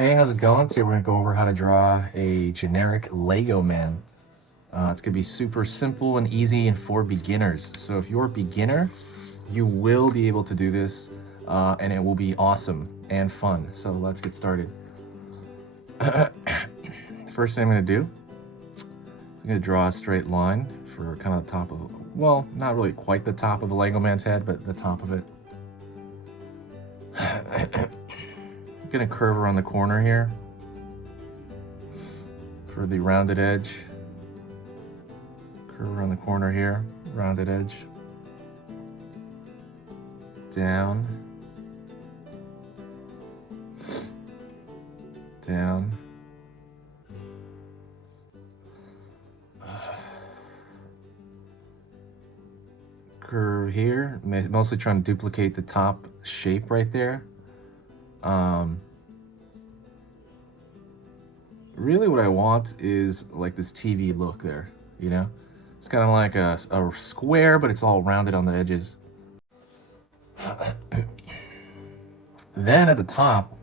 Hey, how's it going? Today we're going to go over how to draw a generic Lego man. It's going to be super simple and easy and for beginners. So if you're a beginner, you will be able to do this and it will be awesome and fun. So let's get started. First thing I'm going to do is I'm going to draw a straight line for kind of the top of, well, not really quite the top of the Lego man's head, but the top of it. Gonna curve around the corner here for the rounded edge. Curve around the corner here, rounded edge. Down. Down. Curve here, mostly trying to duplicate the top shape right there. Really what I want is like this TV look there, you know? It's kind of like a square, but it's all rounded on the edges. Then at the top,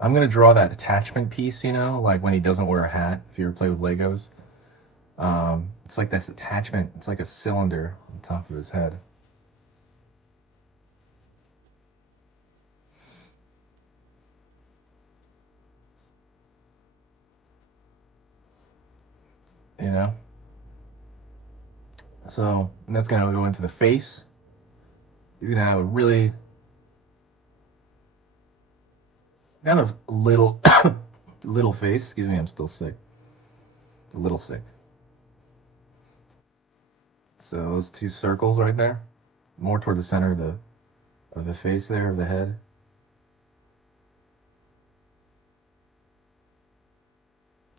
I'm gonna draw that attachment piece, you know, like when he doesn't wear a hat, if you ever play with Legos. It's like this attachment, it's like a cylinder on top of his head. You know? So that's gonna go into the face. You're gonna have a really kind of little little face. Excuse me, I'm still sick. A little sick. So those two circles right there, more toward the center of the face there, of the head.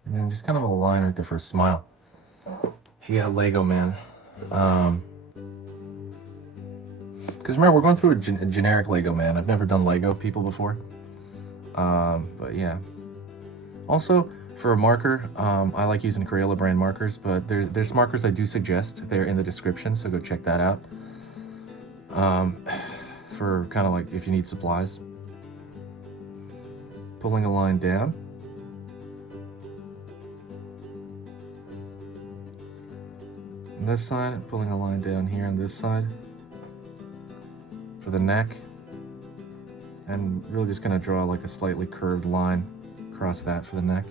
And then just kind of a line right there for a smile. Yeah, Lego man. Because remember, we're going through a generic Lego man. I've never done Lego people before. But yeah. Also, for a marker, I like using Crayola brand markers, but there's markers I do suggest. They're in the description, so go check that out. For kind of like if you need supplies. Pulling a line down. On this side, pulling a line down here on this side. For the neck. And really just gonna draw like a slightly curved line across that for the neck.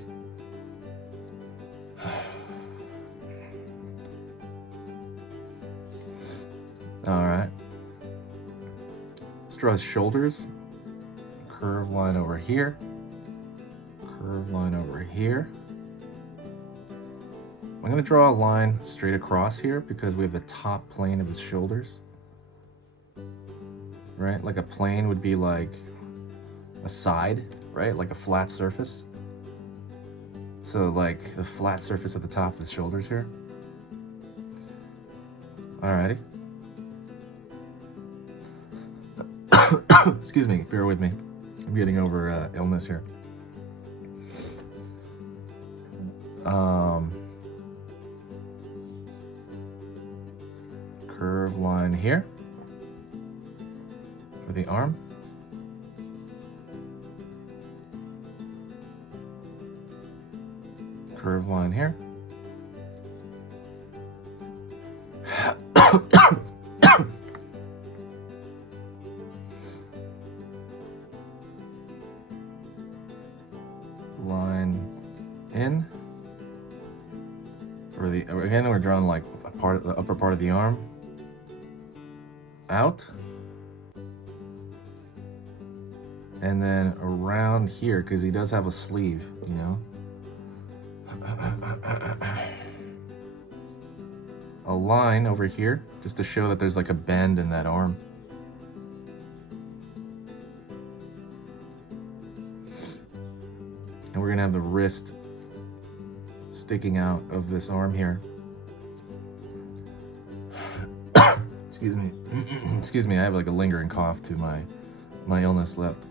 All right. Let's draw his shoulders. Curved line over here. Curved line over here. I'm gonna draw a line straight across here because we have the top plane of his shoulders. Right? Like a plane would be like a side, right? Like a flat surface. So like the flat surface at the top of his shoulders here. Alrighty. Excuse me, bear with me. I'm getting over illness here. Curve line here for the arm. Curve line here. Line in for the, again, we're drawing like a part of the upper part of the arm. Out. And then around here, because he does have a sleeve, you know. A line over here, just to show that there's like a bend in that arm. And we're gonna have the wrist sticking out of this arm here. Excuse me. Excuse me, I have like a lingering cough to my illness left.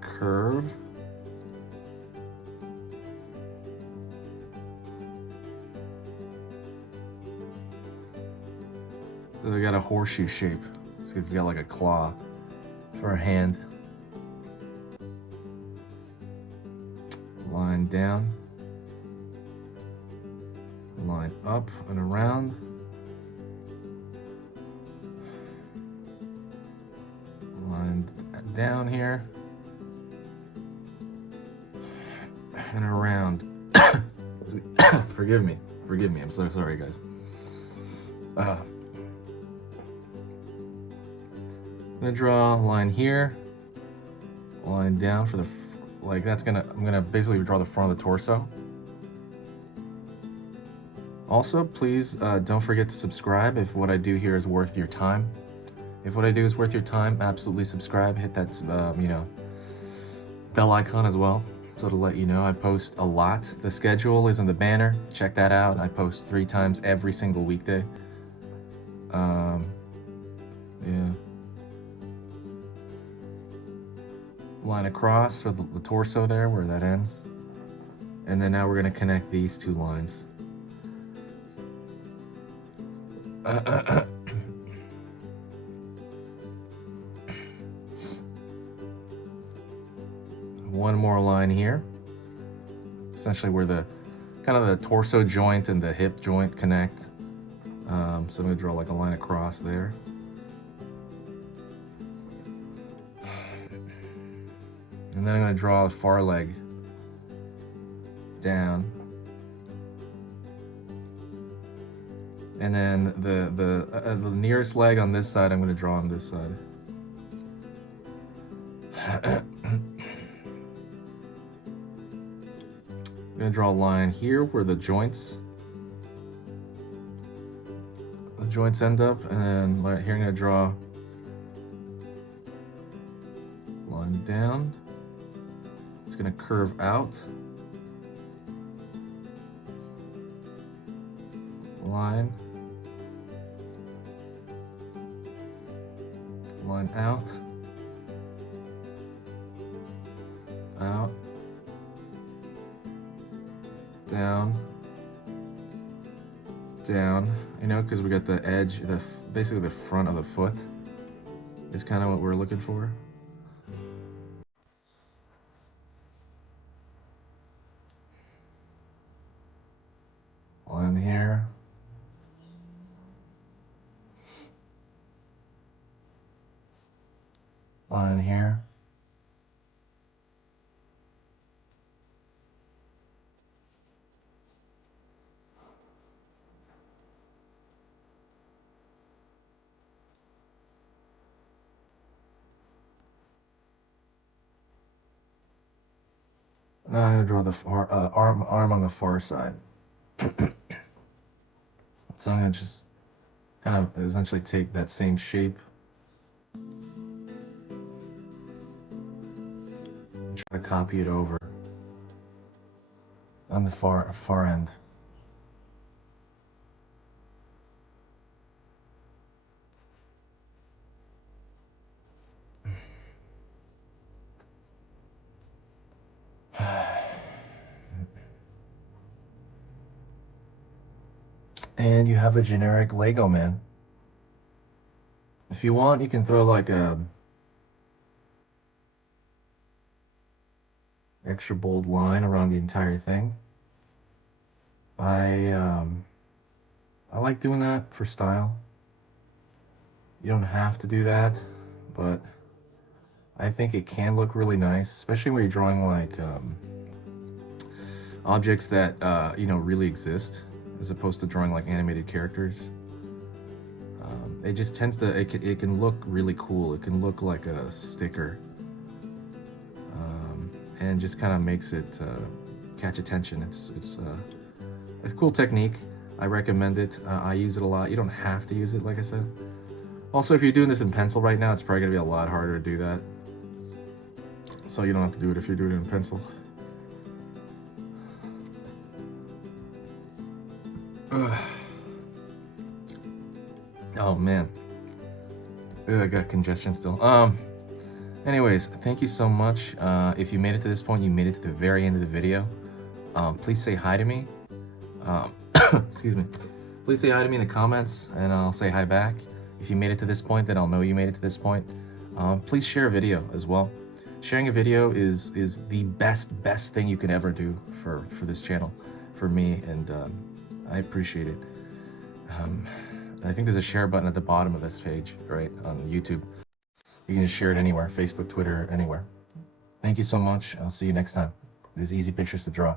Curve. So I got a horseshoe shape. It's got like a claw for a hand. Line down. Line up and around. Line down here. And around. Forgive me. I'm so sorry, guys. I'm gonna draw a line here, a line down for the I'm gonna basically draw the front of the torso. Also, please don't forget to subscribe if what I do here is worth your time. If what I do is worth your time, absolutely subscribe. Hit that bell icon as well, so to let you know I post a lot. The schedule is in the banner. Check that out. I post 3 times every single weekday. Yeah. Line across for the torso there, where that ends. And then now we're going to connect these 2 lines. One more line here, essentially where the kind of the torso joint and the hip joint connect. So I'm going to draw like a line across there. And then I'm going to draw the far leg down. And then the nearest leg on this side, I'm going to draw on this side. I'm going to draw a line here where the joints end up, and then right here I'm going to draw a line down. It's going to curve out. Line out, out, down, down, you know, because we got the edge, basically the front of the foot is kind of what we're looking for. Line here. Line here. Now I'm going to draw the arm on the far side. So I'm going to just kind of essentially take that same shape and try to copy it over on the far end. And you have a generic Lego man. If you want, you can throw like a extra bold line around the entire thing. I like doing that for style. You don't have to do that, but I think it can look really nice, especially when you're drawing like objects that you know, really exist, as opposed to drawing like animated characters. It just tends to, it can look really cool. It can look like a sticker, and just kind of makes it catch attention. It's a cool technique. I recommend it. I use it a lot. You don't have to use it, like I said. Also, if you're doing this in pencil right now, it's probably gonna be a lot harder to do that. So you don't have to do it if you're doing it in pencil. Oh man, I got congestion still. Anyways, thank you so much. If you made it to this point, you made it to the very end of the video. Please say hi to me. Excuse me. Please say hi to me in the comments, and I'll say hi back. If you made it to this point, then I'll know you made it to this point. Please share a video as well. Sharing a video is the best thing you can ever do for this channel, for me, and I appreciate it. I think there's a share button at the bottom of this page, right, on YouTube. You can just share it anywhere, Facebook, Twitter, anywhere. Thank you so much. I'll see you next time. There's easy pictures to draw.